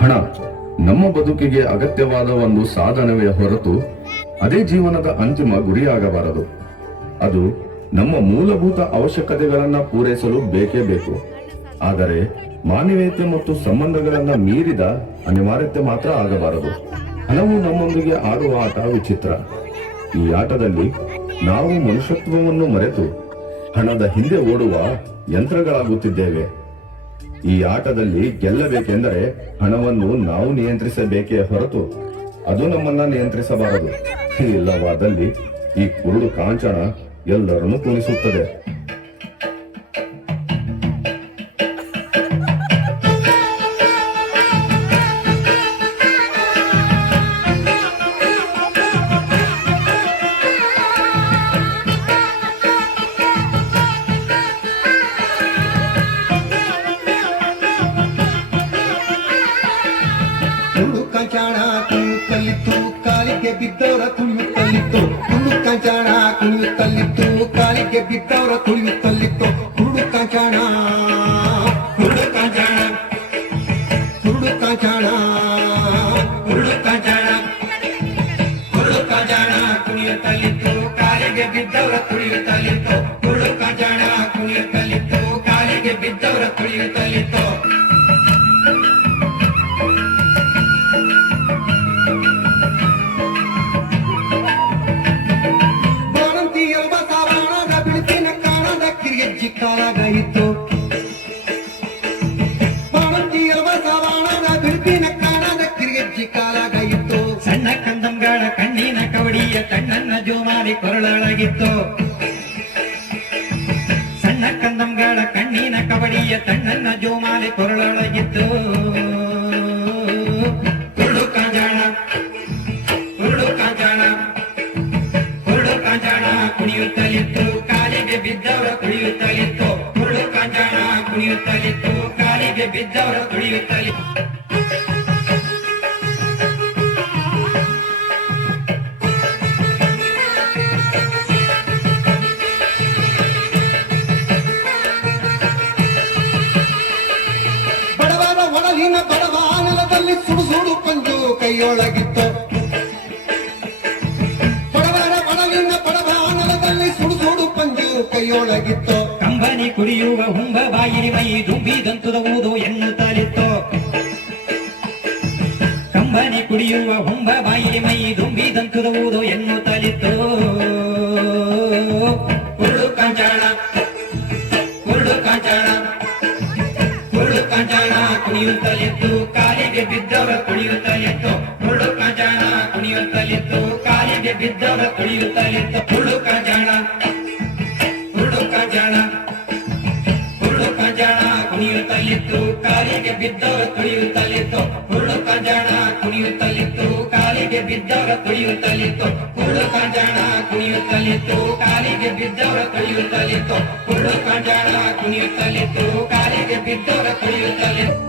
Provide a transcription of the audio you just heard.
ಹಣ ನಮ್ಮ ಬದುಕಿಗೆ ಅಗತ್ಯವಾದ ಒಂದು ಸಾಧನವೇ ಹೊರತು ಅದೇ ಜೀವನದ ಅಂತಿಮ ಗುರಿಯಾಗಬಾರದು. ಅದು ನಮ್ಮ ಮೂಲಭೂತ ಅವಶ್ಯಕತೆಗಳನ್ನ ಪೂರೈಸಲು ಬೇಕೇ ಬೇಕು. ಆದರೆ ಮಾನವೀಯತೆ ಮತ್ತು ಸಂಬಂಧಗಳನ್ನ ಮೀರಿದ ಅನಿವಾರ್ಯತೆ ಮಾತ್ರ ಆಗಬಾರದು. ಹಣವು ನಮ್ಮೊಂದಿಗೆ ಆಡುವ ಆಟ ವಿಚಿತ್ರ. ಈ ಆಟದಲ್ಲಿ ನಾವು ಮನುಷ್ಯತ್ವವನ್ನು ಮರೆತು ಹಣದ ಹಿಂದೆ ಓಡುವ ಯಂತ್ರಗಳಾಗುತ್ತಿದ್ದೇವೆ. ಈ ಆಟದಲ್ಲಿ ಗೆಲ್ಲಬೇಕೆಂದರೆ ಹಣವನ್ನು ನಾವು ನಿಯಂತ್ರಿಸಬೇಕೇ ಹೊರತು ಅದು ನಮ್ಮನ್ನ ನಿಯಂತ್ರಿಸಬಾರದು. ಇಲ್ಲವಾದಲ್ಲಿ ಈ ಕುರುಡು ಕಾಂಚನ ಎಲ್ಲರನ್ನು ಕುಣಿಸುತ್ತದೆ. ಕಾಂಚಾಣ ಕುಣಿಯುತ್ತಲಿತ್ತು, ಕಾಲಿಗೆ ಬಿದ್ದವರ ತುಳಿಯುತ್ತಲಿತ್ತು. ಹುಡು ಕಾಂಚಾಣ ಕುಣಿಯುತ್ತಲಿತ್ತು, ಕಾಲಿಗೆ ಬಿದ್ದವರ ತುಳಿಯುತ್ತಲಿತ್ತು. ಹುಡು ಕಾಂಚಾಣ, ಹುಡು ಕಾಂಚಾಣ, ಹುಡು ಕಾಂಚಾಣ, ಹುಡು ಕಾಂಚಾಣ, ಹುಡು ಕಾಂಚಾಣ ಕುಣಿಯುತ್ತಲಿತ್ತು, ಕಾಲಿಗೆ ಬಿದ್ದವರ ತುಳಿಯುತ್ತಲಿತ್ತು. ಹುಡು ಕಾಂಚಾಣ ಕುಣಿಯುತ್ತಲಿತ್ತು, ಕಾಲಿಗೆ ಬಿದ್ದವರ ತುಳಿಯುತ್ತಲಿತ್ತು. ಕಾಲಾಗಾಯಿತು ಬಾಣಂತಿಯರ ಬಸವಾಣದ ಬಿರುಪಿನ ಕಾಣದ ಕಿರಿಗೆಜ್ಜಿ ಕಾಲಾಗಾಯಿತು. ಸಣ್ಣ ಕಂದಂಗಳ ಕಣ್ಣಿನ ಕವಡಿಯ ಕಣ್ಣನ್ನ ಜೋಮಾರಿ ಕೊರಳಾಗಿತ್ತು. ಸಣ್ಣ ಕಂದಂಗಳ ಕಣ್ಣಿನ ಕವಡಿಯ ಕಣ್ಣನ್ನ ಜೋಮಾರಿ ಕೊರಳಾಗಿತ್ತು. ಕುರುಡು ಕಾಂಜಾಣ, ಕುರುಡು ಕಾಂಜಾಣ, ಕುರುಡು ಕಾಂಜಾಣ ಕುಣಿಯುತ್ತಲಿತ್ತು, ಕಾಲಿಗೆ ಬಿದ್ದವರ ತುಳಿಯುತ್ತಲಿತ್ತು. ಕುರುಡು ಕಾಂಜಾಣ ಕುಣಿಯುತ್ತಲಿತ್ತು, ಕಾಲಿಗೆ ಬಿದ್ದವರ ತುಳಿಯುತ್ತಲಿತ್ತು. ಬಡವರ ಒಡಲಿನ ಬಡವಾನಲದಲ್ಲಿ ಸುಡು ಸುಡು ಪಂಜು ಕೈಯೊಳಗಿತ್ತು. ಕೈಯೊಳಗಿತ್ತು. ಕಂಬನಿ ಕುಡಿಯುವ ಹುಂಬ ಬಾಯಿರಿ ಮೈ ದುಂಬಿದಂತುದ ಊದು ಎನ್ನುತ್ತಲಿತ್ತು. ಕಂಬನಿ ಕುಡಿಯುವ ಹುಂಬ ಬಾಯಿರಿ ಮೈ ದುಂಬಿದಂತುದ ಊದು ಎನ್ನುತ್ತಲಿತ್ತು. ಕುರುಡು ಕಾಂಚಾಣ, ಕುರುಡು ಕಾಂಚಾಣ, ಕುರುಡು ಕಾಂಚಾಣ ಕುಣಿಯುತ್ತಲಿತ್ತು, ಕಾಲಿಗೆ ಬಿದ್ದವರ ತುಳಿಯುತ್ತಲಿತ್ತು. ಕುರುಡು ಕಾಂಚಾಣ ಕುಣಿಯುತ್ತಲಿತ್ತು, ಕಾಲಿಗೆ ಬಿದ್ದವರ ತುಳಿಯುತ್ತಲಿತ್ತು. ಕುರುಡು ಕಾಂಚಾಣ, ಕುರುಡು ಕಾಂಚಾಣ, ಕುರುಡು ಕಾಂಚಾಣ ಕುಣಿಯುತ್ತಲಿತ್ತು, ಕಾಲಿಗೆ ಬಿದ್ದವರ ತುಳಿಯುತ್ತಲಿತ್ತು. ಕುರುಡು ಕಾಂಚಾಣ ಕುಣಿಯುತ್ತಲಿತ್ತು, ಕಾಲಿಗೆ ಬಿದ್ದವರ ತುಳಿಯುತ್ತಲಿತ್ತು. ಕುರುಡು ಕಾಂಚಾಣ ಕುಣಿಯುತ್ತಲಿತ್ತು, ಕಾಲಿಗೆ ಬಿದ್ದವರ ತುಳಿಯುತ್ತಲಿತ್ತು. ಕುರುಡು ಕಾಂಚಾಣ ಕುಣಿಯುತ್ತಲಿತ್ತು, ಕಾಲಿಗೆ ಬಿದ್ದವರ ತುಳಿಯುತ್ತಲಿತ್ತು.